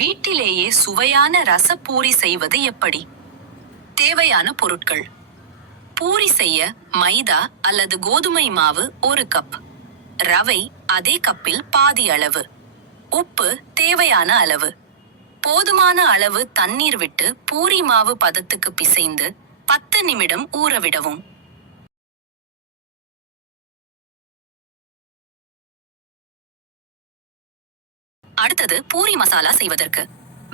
வீட்டிலேயே சுவையான ரசப்பூரி செய்வது எப்படி? தேவையான பொருட்கள்: பூரி செய்ய மைதா அல்லது கோதுமை மாவு 1 கப், ரவை அதே கப்பில் பாதி அளவு, உப்பு தேவையான அளவு, போதுமான அளவு தண்ணீர் விட்டு பூரி மாவு பதத்துக்கு பிசைந்து 10 நிமிடம் ஊறவிடவும். அடுத்தது பூரி மசாலா செய்வதற்கு: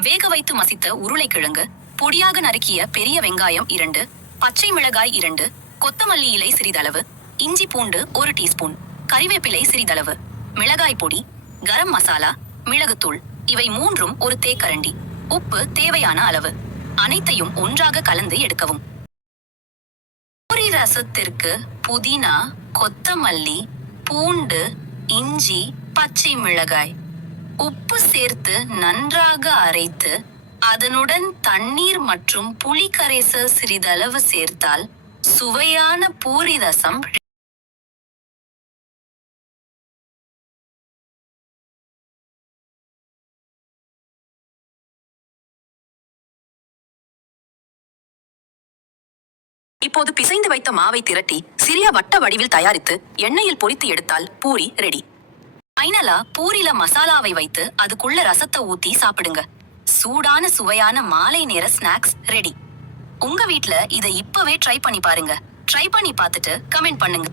வேக வைத்து மசித்த உருளைக்கிழங்கு, பொடியாக நறுக்கிய பெரிய வெங்காயம் 2, பச்சை மிளகாய் 2, கொத்தமல்லி இலை சிறிதளவு, இஞ்சி பூண்டு 1 டீஸ்பூன், கறிவேப்பிலை சிறிதளவு, மிளகாய் பொடி, கரம் மசாலா, மிளகுத்தூள் இவை மூன்றும் 1 தேக்கரண்டி, உப்பு தேவையான அளவு. அனைத்தையும் ஒன்றாக கலந்து எடுக்கவும். பூரி ரசத்திற்கு புதினா, கொத்தமல்லி, பூண்டு, இஞ்சி, பச்சை மிளகாய், உப்பு சேர்த்து நன்றாக அரைத்து அதனுடன் தண்ணீர் மற்றும் புளி கரைசல் சிறிதளவு சேர்த்தால் சுவையான பூரி ரசம். இப்போது பிசைந்து வைத்த மாவை திரட்டி சிறிய வட்ட வடிவில் தயாரித்து எண்ணெயில் பொரித்து எடுத்தால் பூரி ரெடி. ஃபைனலா பூரில மசாலாவை வைத்து அதுக்குள்ள ரசத்தை ஊத்தி சாப்பிடுங்க. சூடான சுவையான மாலை நேர ஸ்நாக்ஸ் ரெடி. உங்க வீட்ல இதை இப்பவே ட்ரை பண்ணி பாருங்க. ட்ரை பண்ணி பார்த்துட்டு கமெண்ட் பண்ணுங்க.